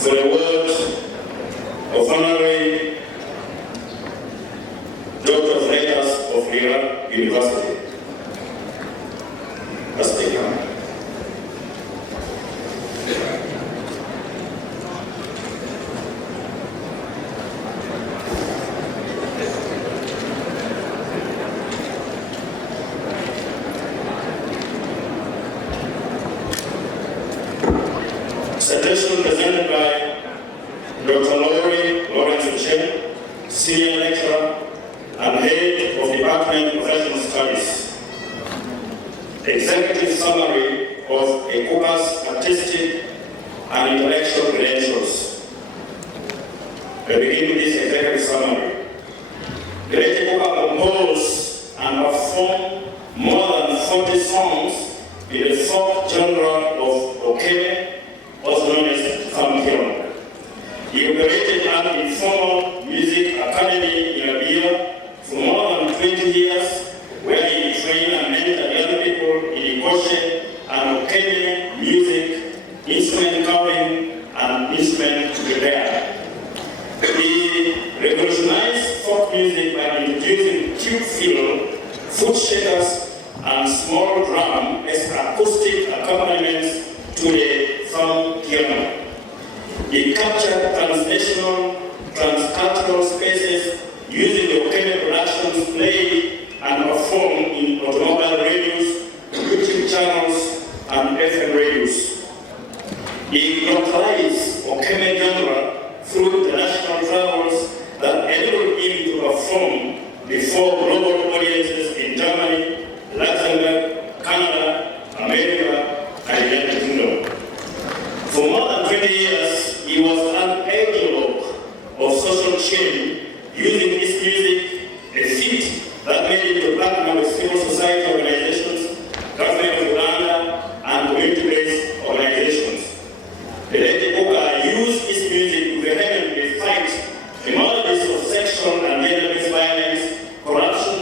for the word of Honorary Doctor of Letters of Lira University. As they come. Citation presented by Dr. Lawrence, Senior Lecturer and Head of Department of Professional Studies. Executive Summary of Ekuka's Artistic and Intellectual Credentials. We begin with this executive summary. The late Ekuka composed and performed more than 40 songs in the folk genre of Okene, also known as Famkion. He operated an informal music academy in Abia for more than 20 years, where he trained and mentored young people in Ikoshe and Okene music, instrument carving, and instrument repair. He revolutionized folk music by introducing tube fiddle, foot shakers, and small drum as acoustic accompaniments to the Famkion. He captured transnational, transcultural spaces using the Okene productions played and performed in automobile radios, YouTube channels, and FM radios. He localized Okene genre through international travels that enabled him to perform before global audiences in Germany, Luxembourg, Canada, America, and the United Kingdom. For more than 20 years, he was an ideologue of social change, using his music, a feat that made him to partner with civil society organizations, government of Uganda, and community-based organizations. The late Ekuka used his music to vehemently fight the maladies of sexual and gender-based violence, corruption.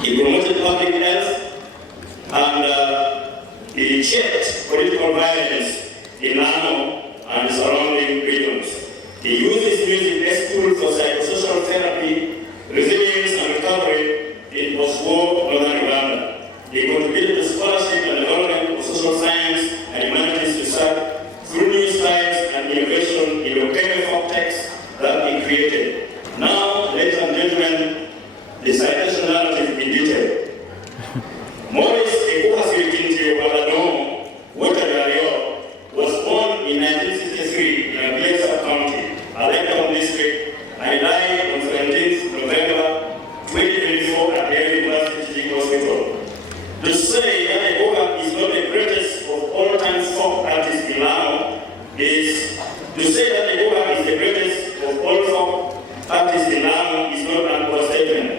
He promoted public health, and he checked political violence in Lano and the surrounding regions. He used his music as a tool for psychosocial therapy, resilience, and recovery in post-war northern Uganda. He contributed to scholarship and development of social science and humanities research through new styles and innovation in Okene folk texts that he created. Now, ladies and gentlemen, the citation narrative in detail. Moris Sirikinti of Adongo, was born in 1963 in Abiesa County, Alekon district, and died on 17th November 2024 at the University Teaching Hospital. To say that Ekuka is not the greatest of all time folk artists in Lano is to say that Ekuka is the greatest of all folk artists in Lano is not an overstatement.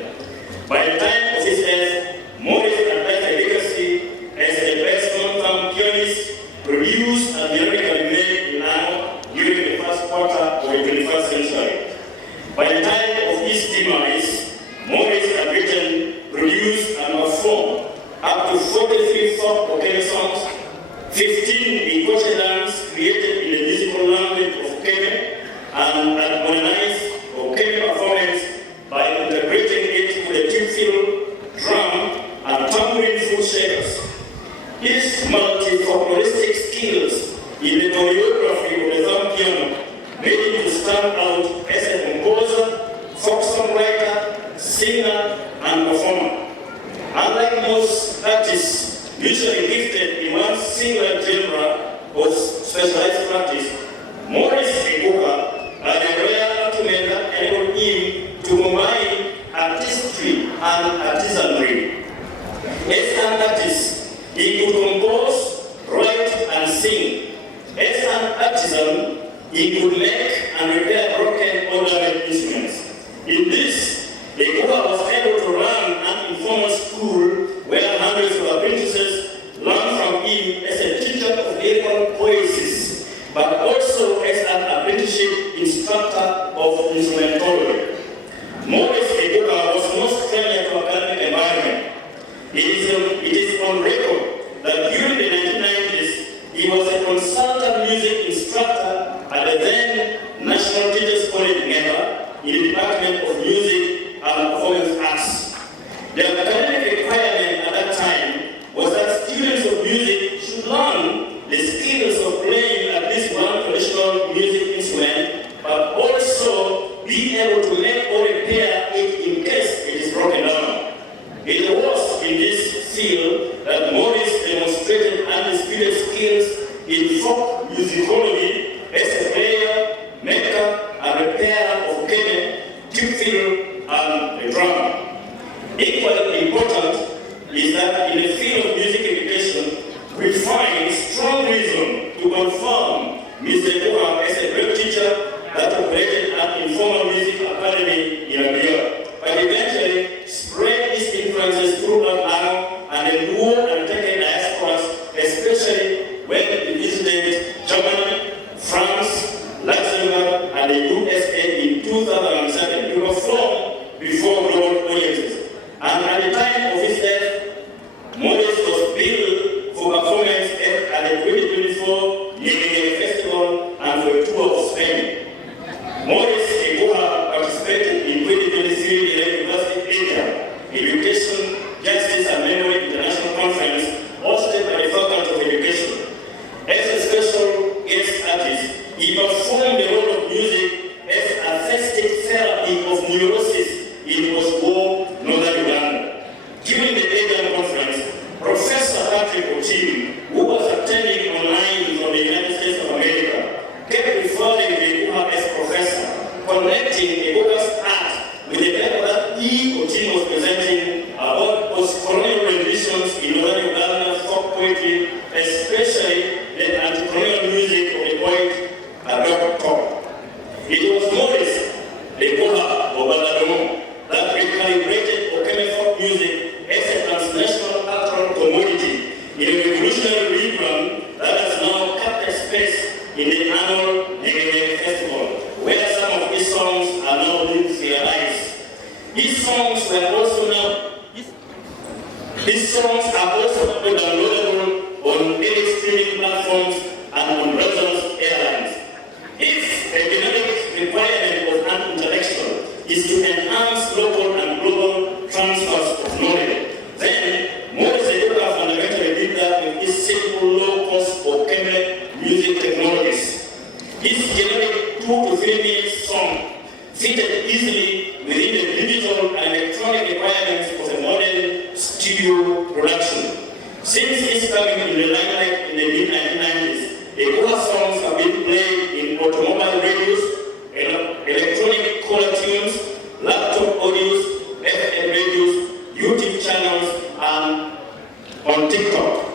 By the time of his death, Moris advanced a legacy as the best-known Famkionist produced and theoretically made in Lano during the first quarter of the 21st century. By the time of his demise, Moris had written, produced, and performed up to 43 folk Okene songs, 15 Ikuche dance created in the musical language of Okene, and had modernized Okene performance by integrating it with a tube fiddle, drum, and tambourine foot shakers. His multi-folkloristic skills in the choreography of the Famkion made him to stand out as a composer, folk songwriter, singer, and performer. Unlike most artists usually gifted in one single genre or specialized practice, Moris Ekuka had a rare acumen that enabled him to combine artistry and artisanry. As an artist, he could compose, write, and sing. As an artisan, he could make and repair broken ornament instruments. In this, Ekuka was able to run an informal school where hundreds of apprentices learned from him as a teacher of lyrical poesis, but also as an apprenticeship instructor of instrumentology. Moris Ekuka was most friendly to academic environment. It is on record that during the 1990s, he was a consultant music instructor be able to make or repair it in case it is broken down. It was in this field that Moris demonstrated undisputed skills in folk musicology as a player, maker, and repairer of kene, tube fiddle, and a drum. Equally important is that in the field of music education, we find strong reason to confirm Mr. Ekuka as a great teacher that operated an informal music academy in Lira, but eventually spread his influences throughout Ano and endured and taken diasporas, especially when he visited Germany, France, Luxembourg, and the USA in 2007 to perform before global audiences. And at the time of his death, Moris was billed for performance at the 2024 Lira Festival and for a tour of Spain. Moris Ekuka participated in 2023 Lira University Asia Education, Justice and Memory International Conference hosted by the Faculty of Education. As a special guest artist, he performed the role of music as aesthetic therapy of neurosis in Ogwal, Northern Uganda. During the Asian conference, Professor Patrick Ochim, who was attending online from the United States of America, kept referring to Ekuka as professor, connecting Ekuka's art with the paper that Ochim was presenting about post-colonial renditions in Northern Uganda folk poetry, especially the anti-colonial music of the poet Adongo. It was Moris Ekuka of Adongo that recalibrated Okeme folk music as a transnational cultural commodity in a revolutionary rebrand that has now kept a space in the annual Lira Festival, where some of his songs are now being realized. His songs are also downloadable on any streaming platforms and on Brussels Airlines. If a generic requirement of an intellectual is to enhance local and global transfers of knowledge, then Moris Ekuka fundamentally did that with his simple, low-cost Okeme music technologies. His generic 2 to 3 minute song fitted easily within the digital and electronic requirements of a modern studio production. Since his coming in the limelight in the mid-1990s, Ekuka songs have been played in automobile radios, electronic caller tunes, laptop audios, FM radios, YouTube channels, and on TikTok.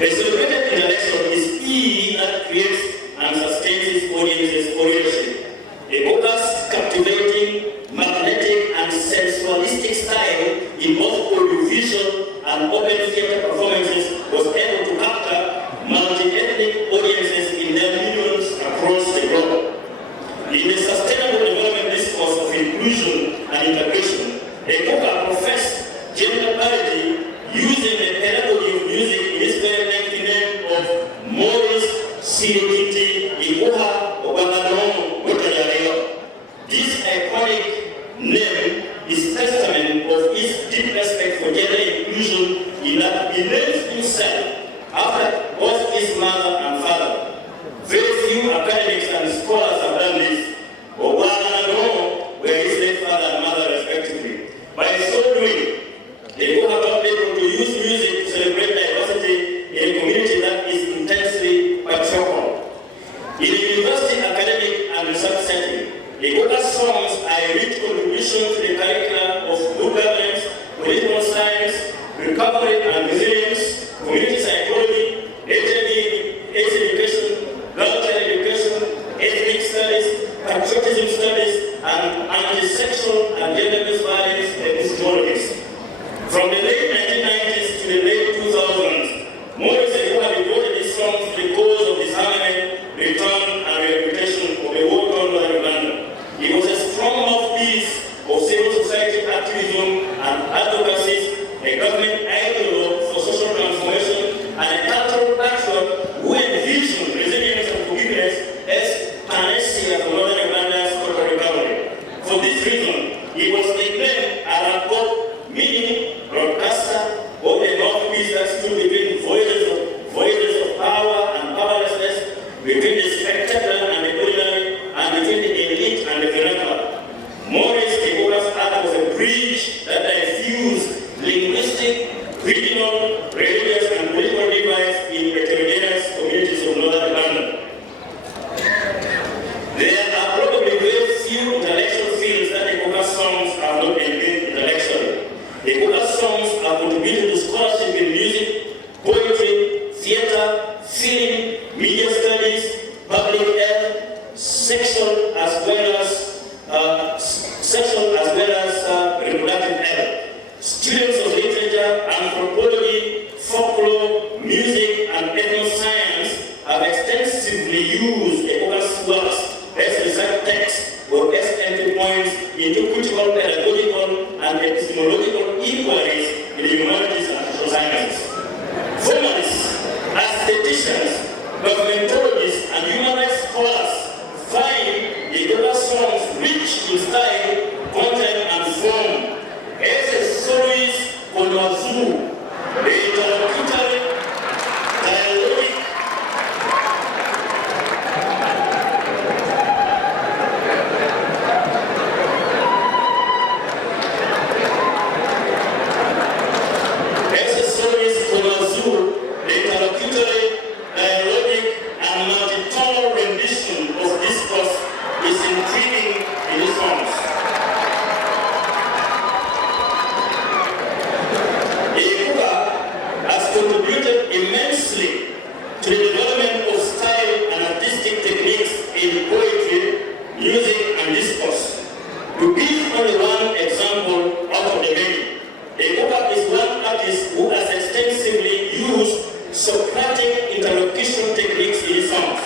A celebrated intellectual is he that creates and sustains his audience's auditorship. Ekuka's captivating, magnetic, and sensualistic style in both audiovisual and open theater performances was able to capture multi-ethnic audiences in their millions across the globe. In the sustainable development discourse of inclusion and integration, Ekuka professed gender parity using the pedagogy of music in his very lengthy name of Moris Sirikinti Ekuka Adongo. This iconic name is testament of his deep respect for gender inclusion in that he names himself after both his mother and father. Very few academics and scholars have done this. Ogwal and Adongo were his late father and mother respectively. By so doing, Ekuka got able to use music to celebrate diversity in a community that is intensely patriarchal. In a university academic and research setting, Ekuka's songs are a rich contribution to the curriculum of good governance, political science, recovery and resilience, community psychology, AIDS education, girl child education, ethnic studies, patriotism studies, and anti-sexual and gender-based violence epistemologies. From the late 1990s to the late 2000s, Moris Ekuka devoted his songs to the cause of disarmament, return, and rehabilitation of the war-torn Uganda. He was a strong mouthpiece of civil society There are probably very few intellectual fields that Ekuka songs have not been made intellectually. Ekuka songs are contributing to scholarship in music, poetry, theater, film, media studies, public health, sexual as well as reproductive health. Students of literature, anthropology, folklore, music, and ethnoscience have extensively used Ekuka's works as research texts or as entry points into critical, pedagogical, and epistemological inquiries in the humanities and social sciences. Formalists, aestheticians, documentologists, and human rights scholars find the Ekuka songs rich in style, content, and form. As a stories on Wazoo, the interlocutory, dialogic, and multi-tonal rendition of discourse is intriguing in his songs. Ekuka has contributed immensely to the development of style and artistic techniques in poetry, music, and discourse. To give only one example out of the many, Ekuka is one artist who has extensively used Socratic interlocution techniques in his songs.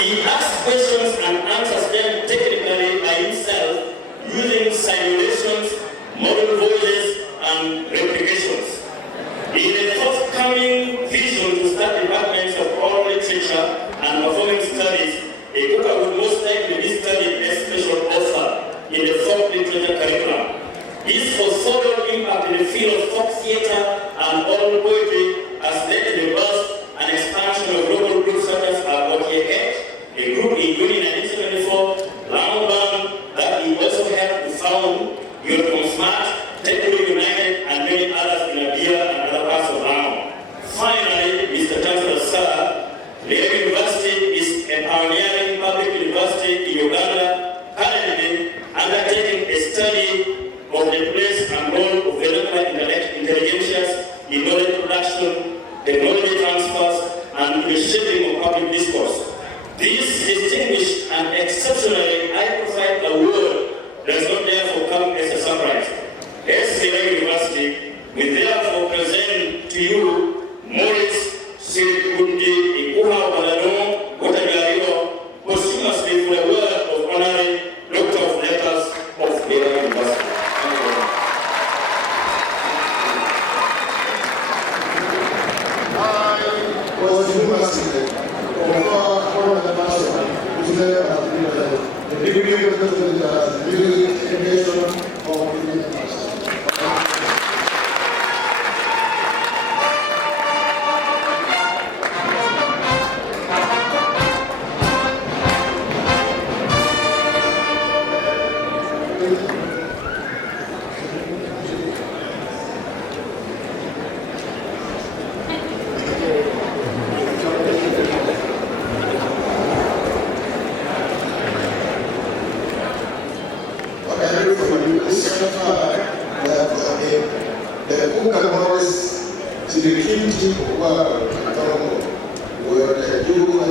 He asks questions and answers them technically by himself using simulations, model voices, and replications. In a forthcoming vision to start departments of oral literature and performing studies, Ekuka would most likely be studied as special author in the folk literature curriculum. His authorial impact in the field of folk theater and oral poetry has led to the birth and expansion of local groups such as Ogwal, a group including in 1974, Band that he also helped to found, European Smart, Technically United, and many others in Abia and other parts of Lamu. Finally, Mr. Chancellor Sir, Lira University is a pioneering public university in Uganda, currently undertaking a study of the place and role of vernacular intelligences in knowledge production, technology transfers, and the shaping of public discourse. This distinguished and exceptionally high-profile award does not therefore come as a surprise. As Lira University, we therefore present to you Moris, Sirikinti, Ekuka, Adongo, posthumously for the word of honorary Doctor of Letters of Lira University. The Ekuka Moris, Sirikinti, Ogwal, Adongo, were the Ekuka.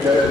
Very